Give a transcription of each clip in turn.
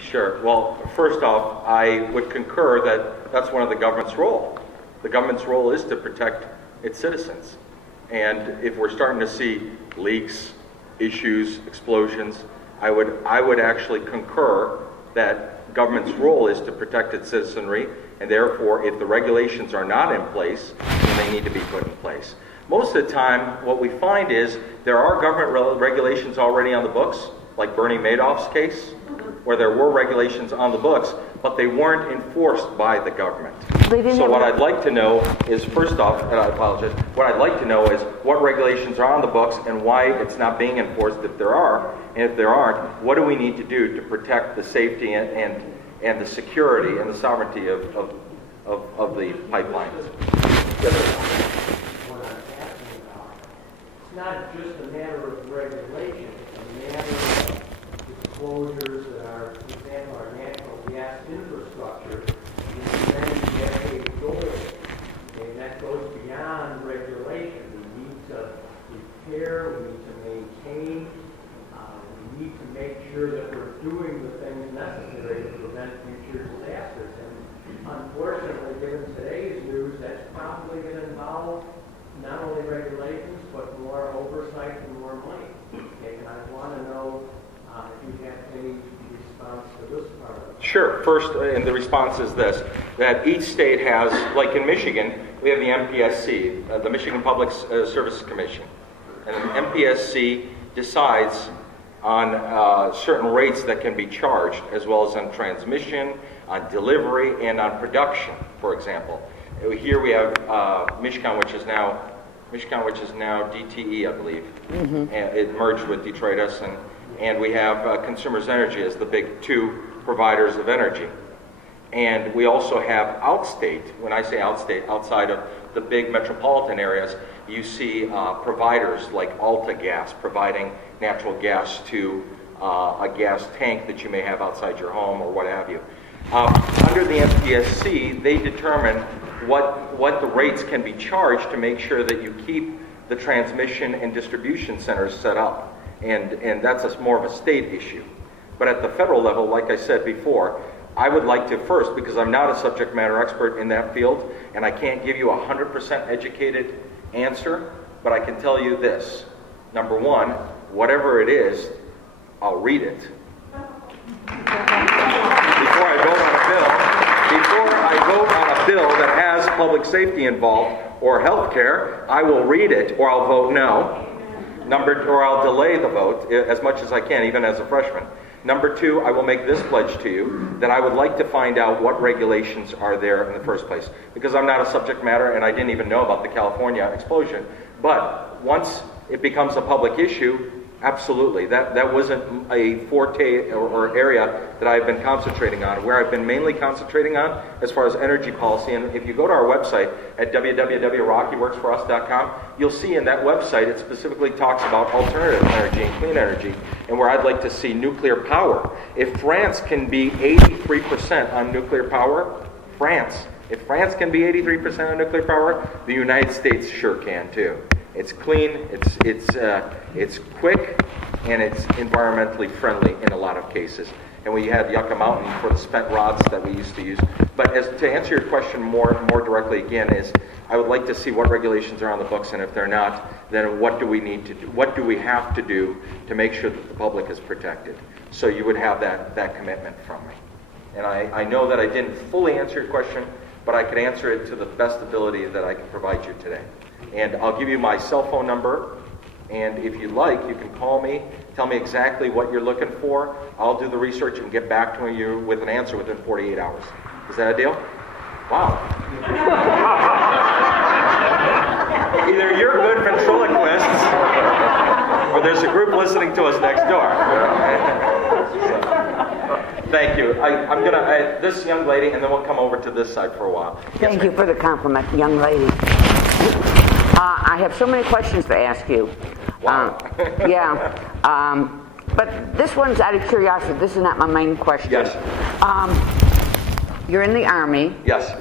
Sure. Well, first off, I would concur that that's one of the government's role. The government's role is to protect its citizens. And if we're starting to see leaks, issues, explosions, I would actually concur that government's role is to protect its citizenry, and therefore, if the regulations are not in place, then they need to be put in place. Most of the time, what we find is there are government regulations already on the books, like Bernie Madoff's case, where there were regulations on the books, but they weren't enforced by the government. So what I'd like to know is, first off, and I apologize, what I'd like to know is what regulations are on the books and why it's not being enforced if there are, and if there aren't, what do we need to do to protect the safety and the security and the sovereignty of the pipelines? What I'm asking about, it's not just a matter of regulation, it's a matter of disclosures that are, for example, our natural gas infrastructure is many decades old, and that goes beyond regulation. We need to repair, we need to maintain, we need to make sure that we're doing the things necessary to prevent future disasters. And unfortunately, given today's news, that's probably going to involve not only regulations, but more oversight and more money. And I want to know if you have any response to this part of it. Sure. First, and the response is this, that each state has, like in Michigan, we have the MPSC, the Michigan Public Service Commission. And the MPSC decides on certain rates that can be charged, as well as on transmission, on delivery, and on production, for example. Here we have Michigan, which is now DTE, I believe. And it merged with Detroit Edison. And we have Consumers Energy as the big two providers of energy. And we also have outstate. When I say outstate, outside of the big metropolitan areas, you see providers like Alta Gas providing natural gas to a gas tank that you may have outside your home or what have you. Under the MPSC, they determine what the rates can be charged to make sure that you keep the transmission and distribution centers set up. And that's more of a state issue. But at the federal level, like I said before, I would like to first, because I'm not a subject matter expert in that field, and I can't give you a 100% educated answer, but I can tell you this. Number one, whatever it is, I'll read it. Before I vote on a bill that has public safety involved or health care, I will read it or I'll vote no. Or I'll delay the vote as much as I can, even as a freshman. Number two, I will make this pledge to you that I would like to find out what regulations are there in the first place. Because I'm not a subject matter and I didn't even know about the California explosion. But once it becomes a public issue, absolutely. That wasn't a forte or area that I've been concentrating on. Where I've been mainly concentrating on as far as energy policy, and if you go to our website at www.rockyworksforus.com, you'll see in that website it specifically talks about alternative energy and clean energy, and where I'd like to see nuclear power. If France can be 83% on nuclear power, if France can be 83% on nuclear power, the United States sure can too. It's clean, it's quick, and it's environmentally friendly in a lot of cases. And we had Yucca Mountain for the spent rods that we used to use. But to answer your question more directly again is, I would like to see what regulations are on the books, and if they're not, then what do we need to do? What do we have to do to make sure that the public is protected? So you would have that commitment from me. And I know that I didn't fully answer your question, but I could answer it to the best ability that I can provide you today. And I'll give you my cell phone number, and if you'd like, you can call me, tell me exactly what you're looking for. I'll do the research and get back to you with an answer within 48 hours. Is that a deal? Wow. Either you're good ventriloquists, or there's a group listening to us next door. Thank you. I'm going to, this young lady, and then we'll come over to this side for a while. Thank you for the compliment, young lady. I have so many questions to ask you. Wow. But this one's out of curiosity. This is not my main question. Yes. You're in the Army. Yes.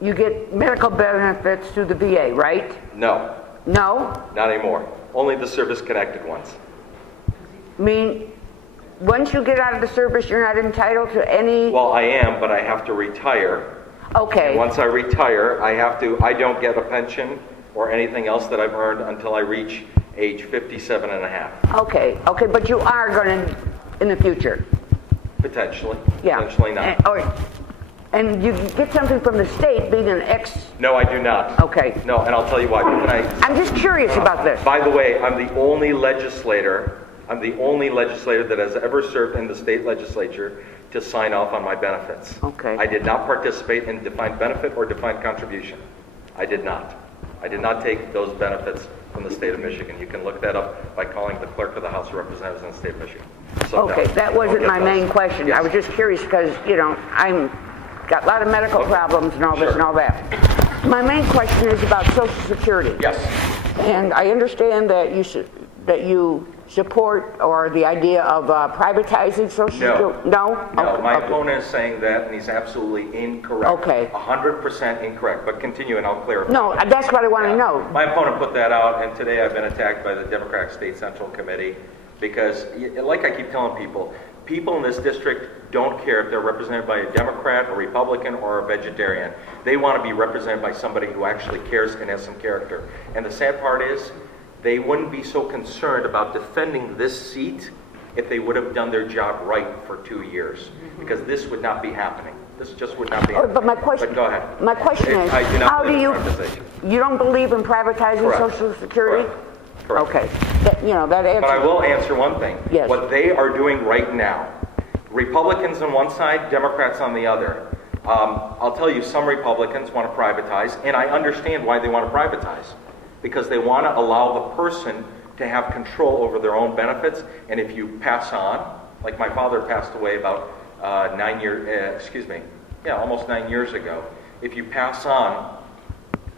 You get medical benefits through the VA, right? No. No? Not anymore. Only the service-connected ones. once you get out of the service, you're not entitled to any... Well, I am, but I have to retire. Okay. And once I retire, I don't get a pension or anything else that I've earned until I reach age 57 and a half. Okay, but you are going to in the future? Potentially. Yeah. Potentially not. And you get something from the state being an ex... No, I do not. Okay. No, and I'll tell you why. I'm just curious about this. By the way, I'm the only legislator that has ever served in the state legislature to sign off on my benefits. Okay. I did not participate in defined benefit or defined contribution. I did not. I did not take those benefits from the state of Michigan. You can look that up by calling the clerk of the House of Representatives in the state of Michigan. So okay, that wasn't my main question. Yes. I was just curious because, I'm got a lot of medical problems and all this and all that. My main question is about Social Security. Yes. And I understand that you support or the idea of privatizing Social Security. No? No, Okay. my opponent is saying that, and he's absolutely incorrect. Okay. 100% incorrect, but continue and I'll clarify. No, that's what I want to know. My opponent put that out, and today I've been attacked by the Democratic State Central Committee because, like I keep telling people, people in this district don't care if they're represented by a Democrat, a Republican, or a vegetarian. They want to be represented by somebody who actually cares and has some character. And the sad part is, they wouldn't be so concerned about defending this seat if they would have done their job right for 2 years, because this would not be happening. This just would not be happening. But my question, But go ahead. My question is, how do you don't believe in privatizing Correct. Social Security? Correct. Okay, that answers. But I will answer one thing. Yes. What they are doing right now, Republicans on one side, Democrats on the other. I'll tell you, some Republicans want to privatize, and I understand why they want to privatize. Because they want to allow the person to have control over their own benefits, and if you pass on, like my father passed away about almost 9 years ago. If you pass on,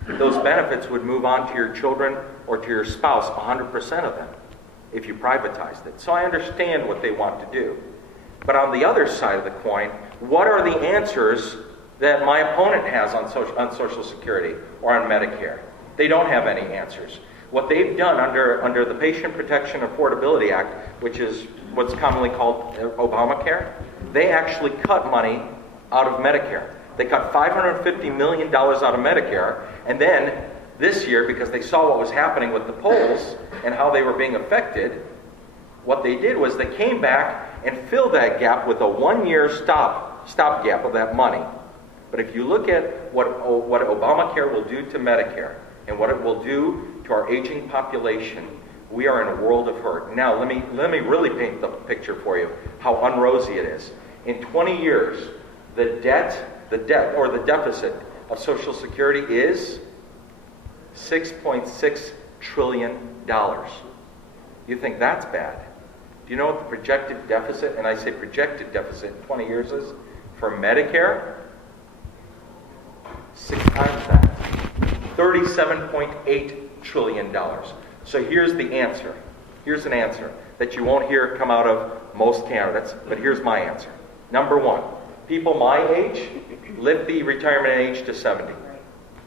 those benefits would move on to your children or to your spouse, 100% of them, if you privatized it. So I understand what they want to do. But on the other side of the coin, what are the answers that my opponent has on Social Security or on Medicare? They don't have any answers. What they've done under the Patient Protection Affordability Act, which is what's commonly called Obamacare, they actually cut money out of Medicare. They cut $550 million out of Medicare, and then this year, because they saw what was happening with the polls and how they were being affected, what they did was they came back and filled that gap with a 1-year stopgap of that money. But if you look at what Obamacare will do to Medicare and what it will do to our aging population, we are in a world of hurt. Now, let me really paint the picture for you, how unrosy it is. In 20 years, the deficit of Social Security is $6.6 trillion. You think that's bad? Do you know what the projected deficit, and I say projected deficit in 20 years is for Medicare? 6 times that. $37.8 trillion. So here's the answer. Here's an answer that you won't hear come out of most candidates, but here's my answer. Number one, people my age lift the retirement age to 70.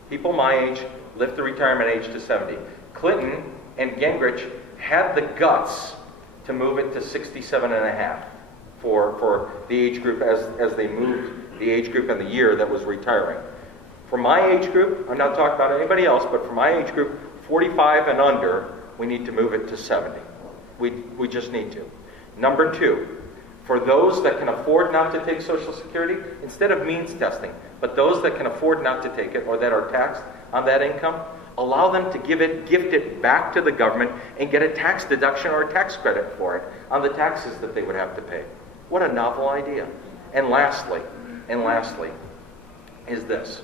People my age lift the retirement age to 70. Clinton and Gingrich had the guts to move it to 67 and a half for the age group as they moved the age group in the year that was retiring. For my age group, I'm not talking about anybody else, but for my age group, 45 and under, we need to move it to 70. We just need to. Number two, for those that can afford not to take Social Security, instead of means testing, but those that can afford not to take it or that are taxed on that income, allow them to gift it back to the government and get a tax deduction or a tax credit for it on the taxes that they would have to pay. What a novel idea. And lastly, is this.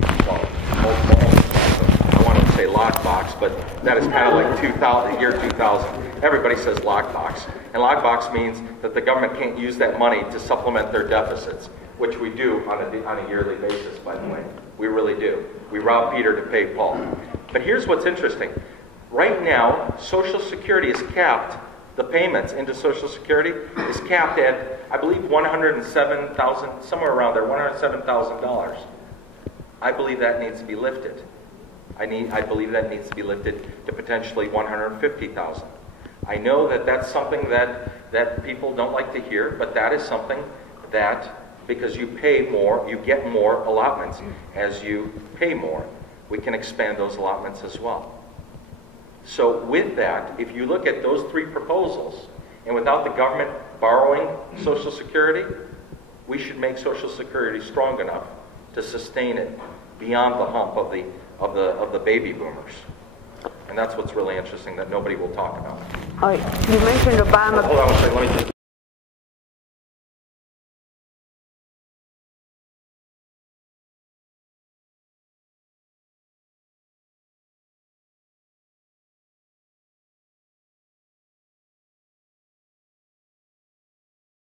Well, I want to say lockbox, but that is kind of like year 2000. Everybody says lockbox. And lockbox means that the government can't use that money to supplement their deficits, which we do on a yearly basis, by the way. We really do. We rob Peter to pay Paul. But here's what's interesting. Right now, Social Security is capped. The payments into Social Security is capped at, I believe, $107,000, somewhere around there, $107,000. I believe that needs to be lifted. I believe that needs to be lifted to potentially $150,000. I know that that's something that people don't like to hear, but that is something that, because you pay more, you get more allotments. As you pay more, we can expand those allotments as well. So with that, if you look at those three proposals, and without the government borrowing Social Security, we should make Social Security strong enough to sustain it beyond the hump of the baby boomers. And that's what's really interesting that nobody will talk about. You mentioned Obama. Hold on one second. Let me just